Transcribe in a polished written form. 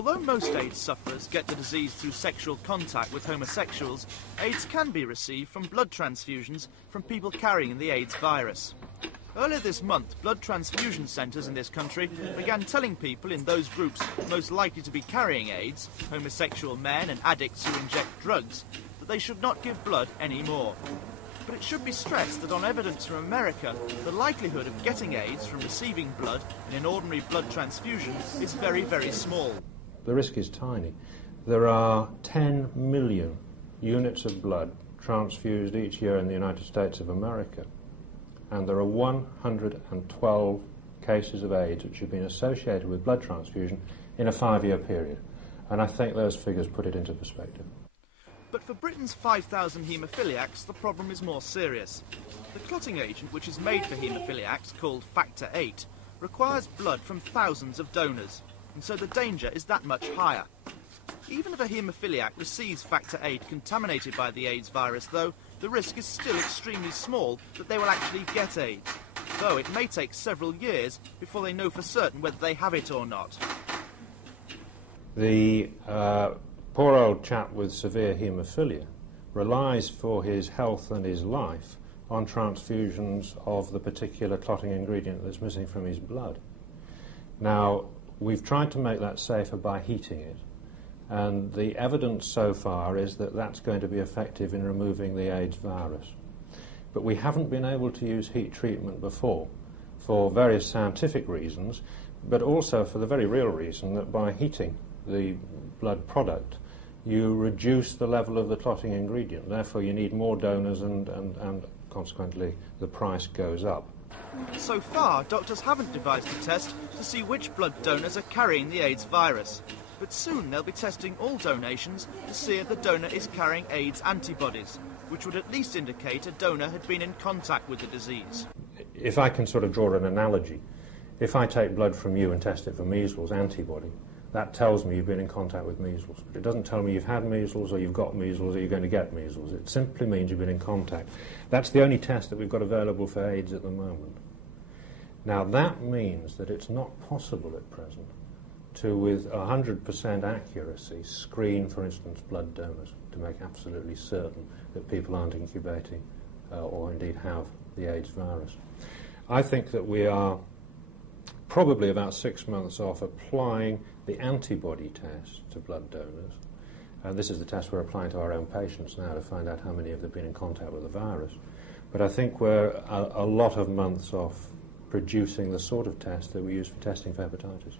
Although most AIDS sufferers get the disease through sexual contact with homosexuals, AIDS can be received from blood transfusions from people carrying the AIDS virus. Earlier this month, blood transfusion centres in this country began telling people in those groups most likely to be carrying AIDS, homosexual men and addicts who inject drugs, that they should not give blood anymore. But it should be stressed that on evidence from America, the likelihood of getting AIDS from receiving blood in an ordinary blood transfusion is very, very small. The risk is tiny. There are 10 million units of blood transfused each year in the United States of America, and there are 112 cases of AIDS which have been associated with blood transfusion in a 5-year period. And I think those figures put it into perspective. But for Britain's 5,000 haemophiliacs, the problem is more serious. The clotting agent which is made for haemophiliacs, called Factor VIII, requires blood from thousands of donors, and so the danger is that much higher. Even if a haemophiliac receives Factor VIII contaminated by the AIDS virus, though, the risk is still extremely small that they will actually get AIDS, though it may take several years before they know for certain whether they have it or not. The poor old chap with severe haemophilia relies for his health and his life on transfusions of the particular clotting ingredient that's missing from his blood. Now, we've tried to make that safer by heating it, and the evidence so far is that that's going to be effective in removing the AIDS virus. But we haven't been able to use heat treatment before for various scientific reasons, but also for the very real reason that by heating the blood product, you reduce the level of the clotting ingredient. Therefore, you need more donors and consequently the price goes up. So far, doctors haven't devised a test to see which blood donors are carrying the AIDS virus. But soon they'll be testing all donations to see if the donor is carrying AIDS antibodies, which would at least indicate a donor had been in contact with the disease. If I can sort of draw an analogy, if I take blood from you and test it for measles antibody, that tells me you've been in contact with measles. But it doesn't tell me you've had measles or you've got measles or you're going to get measles. It simply means you've been in contact. That's the only test that we've got available for AIDS at the moment. Now that means that it's not possible at present to, with 100% accuracy, screen, for instance, blood donors to make absolutely certain that people aren't incubating or indeed have the AIDS virus. I think that we are probably about 6 months off applying the antibody test to blood donors. This is the test we're applying to our own patients now to find out how many of them have been in contact with the virus. But I think we're a lot of months off producing the sort of test that we use for testing for hepatitis.